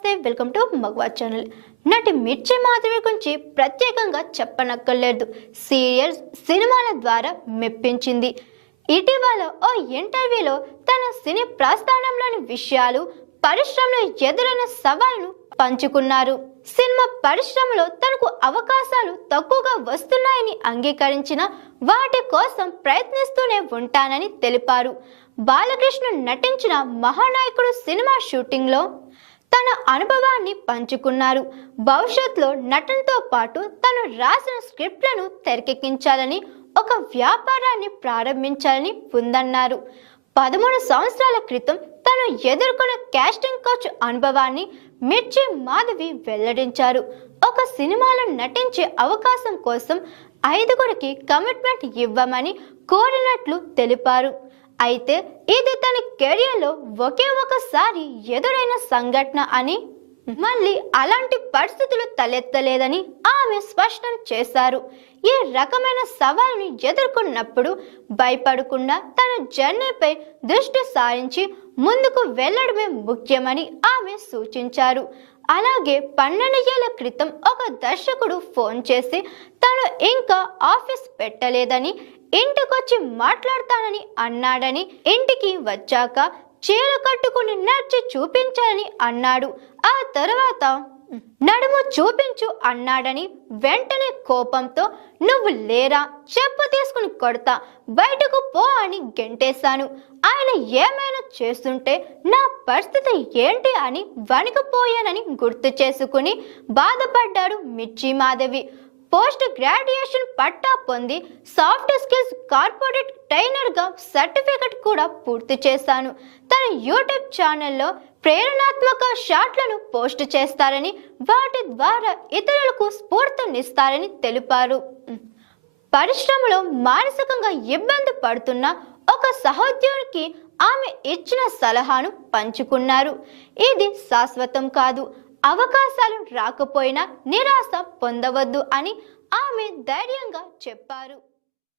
Welcome to మగవా channel. నటి మిర్చి మాధవి గురించి ప్రత్యేకంగా చెప్పనక్కర్లేదు. సీరియల్స్ సినిమాల ద్వారా మెప్పించింది. ఇటీవల ఓ ఇంటర్వ్యూలో తన సినీ ప్రస్థానంలోని విషయాలు పరిశ్రమలో ఎదురైన సవాళ్ళను పంచుకున్నారు. సినిమా పరిశ్రమలో తనకు అవకాశాలు తక్కువగా వస్తున్నాయని అంగీకరించిన వాటి కోసం ప్రయత్నిస్తూనే ఉంటానని తెలిపారు. బాలకృష్ణ నటించిన మహానాయకుడు సినిమా షూటింగ్లో తన అనుభవాన్ని పంచుకున్నారు. భవిష్యత్తులో నటనతో పాటు తను రాసిన స్క్రిప్ట్లను తెరకెక్కించాలని ఒక వ్యాపారాన్ని ప్రారంభించాలని ఉందన్నారు పదమూడు సంవత్సరాల క్రితం తను ఎదుర్కొన్న క్యాస్టింగ్ కోచ్ అనుభవాన్ని మిర్చి మాధవి వెల్లడించారు. ఒక సినిమాలో నటించే అవకాశం కోసం ఐదుగురికి కమిట్మెంట్ ఇవ్వమని కోరినట్లు తెలిపారు. అయితే ఇది తన కెరియర్లో ఒకే ఒకసారి ఎదురైన సంఘటన అని మళ్ళీ అలాంటి పరిస్థితులు తలెత్తలేదని ఆమె స్పష్టం చేశారు. ఈ రకమైన సవాల్ని ఎదుర్కొన్నప్పుడు భయపడకుండా తన జర్నీపై దృష్టి సారించి ముందుకు వెళ్ళడమే ముఖ్యమని ఆమె సూచించారు. అలాగే పన్నెండు ఏళ్ళ క్రితం ఒక దర్శకుడు ఫోన్ చేసి తను ఇంకా ఆఫీస్ పెట్టలేదని ఇంటికొచ్చి మాట్లాడతానని అన్నాడని ఇంటికి వచ్చాక చీర కట్టుకుని నడిచి చూపించాలని అన్నాడు. ఆ తర్వాత నడుము చూపించు అన్నాడని వెంటనే కోపంతో నువ్వు లేరా చెప్పు తీసుకుని కొడతా బయటకు పో అని గెంటేశాను. ఆయన ఏమైనా చేస్తుంటే నా పరిస్థితి ఏంటి అని వణికిపోయానని గుర్తు చేసుకుని బాధపడ్డాడు మిర్చి మాధవి. పోస్ట్ గ్రాడ్యుయేషన్ పట్టా పొంది సాఫ్ట్ స్కిల్స్ కార్పొరేట్ ట్రైనర్గా సర్టిఫికెట్ కూడా పూర్తి చేశాను. తన యూట్యూబ్ ఛానల్లో ప్రేరణాత్మక షాట్లను పోస్ట్ చేస్తారని వాటి ద్వారా ఇతరులకు స్ఫూర్తినిస్తారని తెలిపారు. పరిశ్రమలో మానసికంగా ఇబ్బంది పడుతున్న ఒక సహోద్యోగికి ఆమె ఇచ్చిన సలహాను పంచుకున్నారు. ఇది శాశ్వతం కాదు. అవకాశాలు రాకపోయినా నిరాశ పొందవద్దు అని ఆమె ధైర్యంగా చెప్పారు.